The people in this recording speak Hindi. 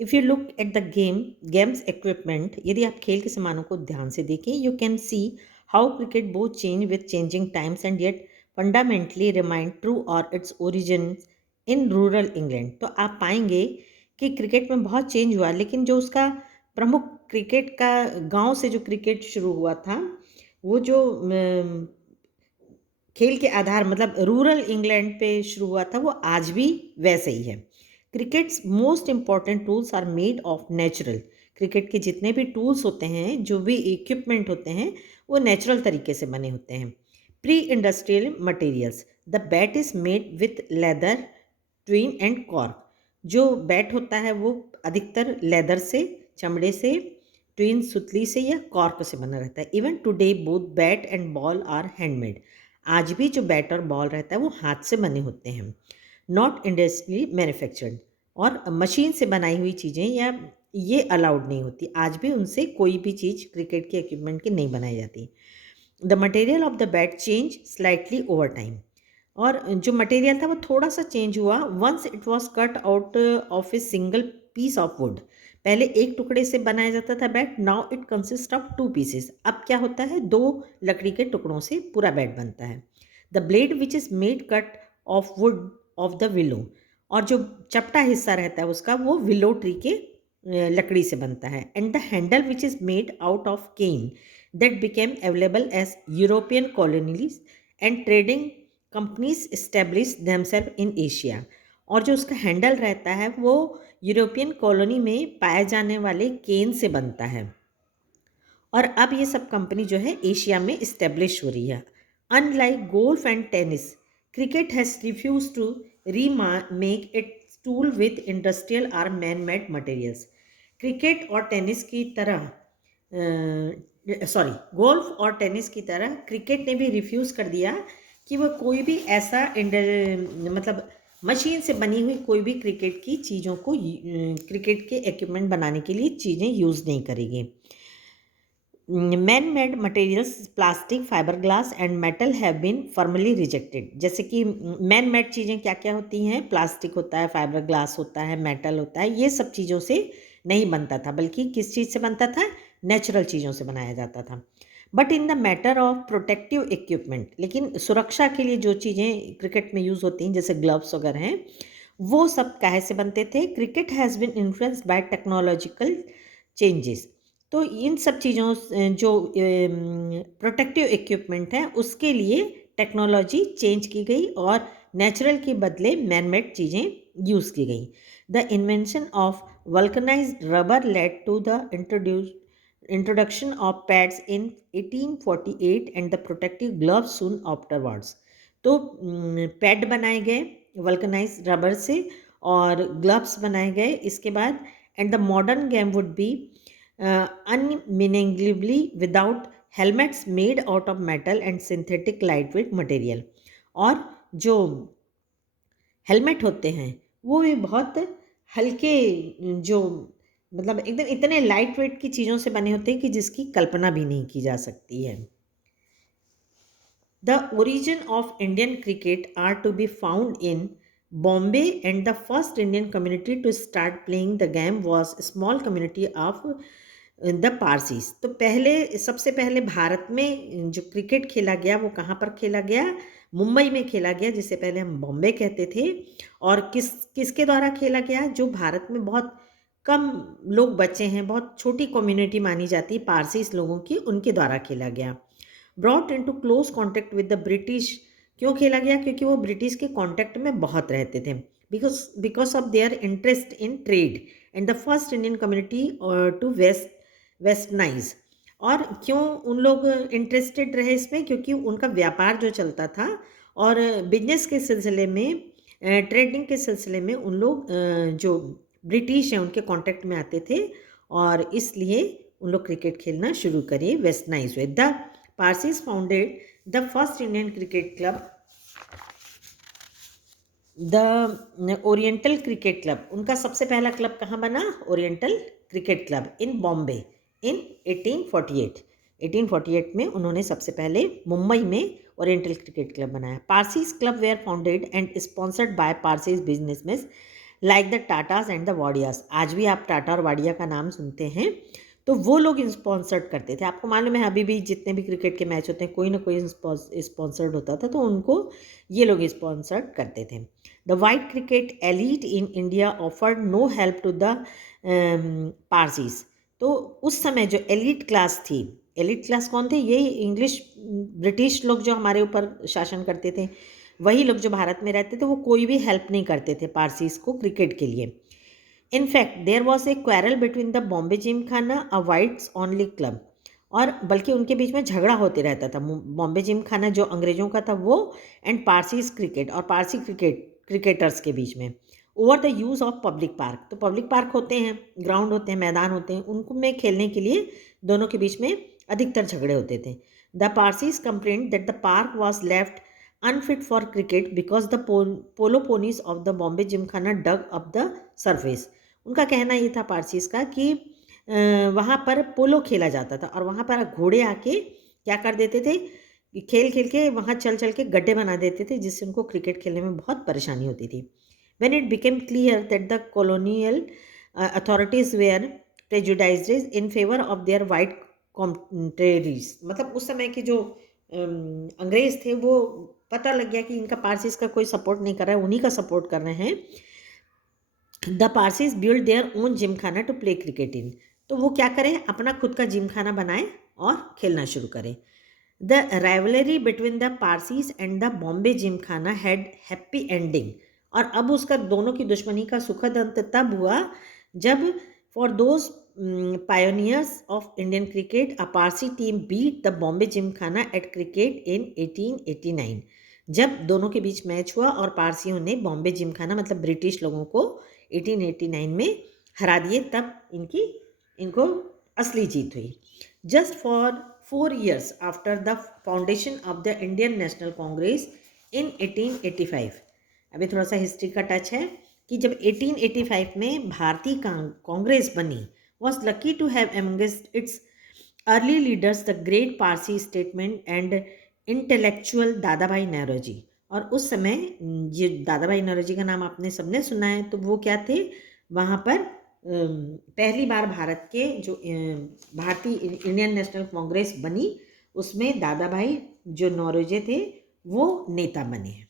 If you look at the games equipment, यदि आप खेल के सामानों को ध्यान से देखें, you can see how cricket both change with changing times and yet fundamentally remind true और its origin in rural England. तो आप पाएंगे कि क्रिकेट में बहुत चेंज हुआ, लेकिन जो उसका प्रमुख क्रिकेट का गांव से जो क्रिकेट शुरू हुआ था, वो जो खेल के आधार मतलब रूरल इंग्लैंड पे शुरू हुआ था, वो आज भी वैसे ही है। Cricket's most important tools are made of natural. Cricket के जितने भी टूल्स होते हैं, जो भी इक्विपमेंट होते हैं, वो नेचुरल तरीके से बने होते हैं। Pre industrial materials, the bat is made with leather, twin and cork. जो बैट होता है वो अधिकतर लेदर से, चमड़े से, ट्विन सुतली से या कॉर्क से बना रहता है। Even today both bat and ball are handmade. आज भी जो बैट और बॉल रहता है वो हाथ से बने होते हैं, नॉट इंडस्ट्रियली मैन्युफैक्चर्ड। और मशीन से बनाई हुई चीज़ें या ये अलाउड नहीं होती, आज भी उनसे कोई भी चीज़ क्रिकेट के इक्विपमेंट की नहीं बनाई जाती। The material of the bat change slightly over time. और जो मटेरियल था वो थोड़ा सा चेंज हुआ। Once it was cut out of a single piece of wood. पहले एक टुकड़े से बनाया जाता था bat, now it consist of two pieces. अब क्या होता है, दो लकड़ी के टुकड़ों से पूरा बैट बनता है। The blade which is made cut off would of the willow. और जो चपटा हिस्सा रहता है उसका, वो विलो ट्री के लकड़ी से बनता है। And the handle which is made out of cane that became available as European colonies and trading companies established themselves in Asia। और जो उसका हैंडल रहता है वो यूरोपियन कॉलोनी में पाए जाने वाले केन से बनता है, और अब ये सब कंपनी जो है एशिया में इस्टेब्लिश हो रही है। Unlike golf and tennis, cricket has refuse to remake its tool with industrial or man made materials. Cricket और टेनिस की तरह गोल्फ और टेनिस की तरह क्रिकेट ने भी रिफ्यूज़ कर दिया कि वह कोई भी ऐसा मतलब मशीन से बनी हुई कोई भी क्रिकेट की चीज़ों को, क्रिकेट के इक्विपमेंट बनाने के लिए चीज़ें यूज़ नहीं करेगी। Man made materials plastic, fibre glass and metal have been formally rejected. जैसे कि मैन मेड चीज़ें क्या क्या होती हैं, प्लास्टिक होता है, फाइबर ग्लास होता है, मेटल होता है, ये सब चीज़ों से नहीं बनता था, बल्कि किस चीज़ से बनता था, नेचुरल चीज़ों से बनाया जाता था। But in the matter of protective equipment, लेकिन सुरक्षा के लिए जो चीज़ें क्रिकेट में यूज़ होती हैं, जैसे ग्लव्स वगैरह हैं, वो सब काहे से बनते थे। Cricket has been influenced by technological changes. तो इन सब चीज़ों जो प्रोटेक्टिव इक्विपमेंट है उसके लिए टेक्नोलॉजी चेंज की गई और नेचुरल के बदले मैनमेड चीज़ें यूज़ की गई। The invention of vulcanised rubber led to the introduction of pads in 1848 and the protective gloves soon afterwards। तो पैड बनाए गए वल्कनाइज रबर से और ग्लव्स बनाए गए इसके बाद। And the modern game would be unmeaningly without helmets made out of metal and synthetic lightweight material। और जो हेलमेट होते हैं वो भी बहुत हल्के, जो मतलब एकदम इतने लाइट वेट की चीज़ों से बने होते हैं कि जिसकी कल्पना भी नहीं की जा सकती है। The origin of Indian cricket are to be found in Bombay, and the first Indian community to start playing the game was a small community of the Parsis। तो पहले, सबसे पहले भारत में जो क्रिकेट खेला गया वो कहाँ पर खेला गया, मुंबई में खेला गया, जिसे पहले हम बॉम्बे कहते थे। और किसके द्वारा खेला गया, जो भारत में बहुत कम लोग बचे हैं, बहुत छोटी कम्युनिटी मानी जाती है पारसीस लोगों की, उनके द्वारा खेला गया। Brought into close contact with the British, क्यों खेला गया, क्योंकि वो ब्रिटिश के कॉन्टेक्ट में बहुत रहते थे, because of their interest in trade and the first Indian community to westernise. और क्यों उन लोग इंटरेस्टेड रहे इसमें, क्योंकि उनका व्यापार जो चलता था और बिजनेस के सिलसिले में, ट्रेडिंग के सिलसिले में उन लोग जो ब्रिटिश हैं उनके कांटेक्ट में आते थे, और इसलिए उन लोग क्रिकेट खेलना शुरू करिए, वेस्टर्नाइज हुए। The Parsis founded the first Indian cricket club, the Oriental Cricket Club. उनका सबसे पहला क्लब कहाँ बना, Oriental Cricket Club in Bombay in 1848 में उन्होंने सबसे पहले मुंबई में ओरिएंटल क्रिकेट क्लब बनाया। Parsis club were founded and sponsored by Parsis businessman like the Tatas and the Wadias. आज भी आप टाटा और वाडिया का नाम सुनते हैं, तो वो लोग स्पॉन्सर्ड करते थे। आपको मालूम है अभी भी जितने भी क्रिकेट के मैच होते हैं कोई ना कोई स्पॉन्सर्ड होता था, तो उनको ये लोग स्पॉन्सर्ड करते थे। The white cricket elite in India offered no help to the Parsis. तो उस समय जो एलीट क्लास थी, एलीट क्लास कौन थे? ये इंग्लिश ब्रिटिश लोग जो हमारे ऊपर शासन करते थे, वही लोग जो भारत में रहते थे, वो कोई भी हेल्प नहीं करते थे पारसीज को क्रिकेट के लिए। In fact there was a quarrel between the Bombay Gymkhana a whites only club. और बल्कि उनके बीच में झगड़ा होते रहता था। बॉम्बे जिमखाना जो अंग्रेजों का था वो, एंड पारसीज क्रिकेट और पारसी क्रिकेटर्स के बीच में, over the use of public park. तो पब्लिक पार्क होते हैं, ग्राउंड होते हैं, मैदान होते हैं, उनको में खेलने के लिए दोनों के बीच में अधिकतर झगड़े होते थे। The Parsis complaint that the park was left unfit for cricket because the polo ponies of the Bombay Gymkhana dug up the surface। उनका कहना ये था पारसीज का कि वहाँ पर पोलो खेला जाता था और वहाँ पर घोड़े आके क्या कर देते थे, खेल खेल के वहाँ चल चल के गड्ढे बना देते थे, जिससे उनको क्रिकेट खेलने में बहुत परेशानी होती थी। When it became clear that the colonial authorities were prejudiced in favor of their white contemporaries, मतलब उस समय के जो अंग्रेज थे वो पता लग गया कि इनका पारसीज का कोई सपोर्ट नहीं कर रहा है, उन्हीं का सपोर्ट कर रहे हैं। The Parsis build their own gymkhana to play cricket in. तो वो क्या करें, अपना खुद का जिमखाना बनाए और खेलना शुरू करें। The rivalry between the Parsis and the Bombay Gymkhana had happy ending. और अब उसका दोनों की दुश्मनी का सुखद अंत तब हुआ जब for those pioneers of Indian cricket, a Parsi team beat the Bombay Gymkhana at cricket in 1889। जब दोनों के बीच मैच हुआ और पारसियों ने बॉम्बे जिमखाना मतलब ब्रिटिश लोगों को 1889 में हरा दिए, तब इनको असली जीत हुई। Just for 4 years after the foundation of the Indian National Congress in 1885। अभी थोड़ा सा हिस्ट्री का टच है कि जब 1885 में भारतीय कांग्रेस बनी, was lucky to have amongst its early leaders the great Parsi statesman and intellectual दादा भाई नौरोजी। और उस समय ये दादा भाई नौरोजी का नाम आपने सबने सुना है, तो वो क्या थे, वहाँ पर पहली बार भारत के जो भारतीय इंडियन नेशनल कांग्रेस बनी, उसमें दादा भाई जो नौरोजी थे वो नेता बने हैं।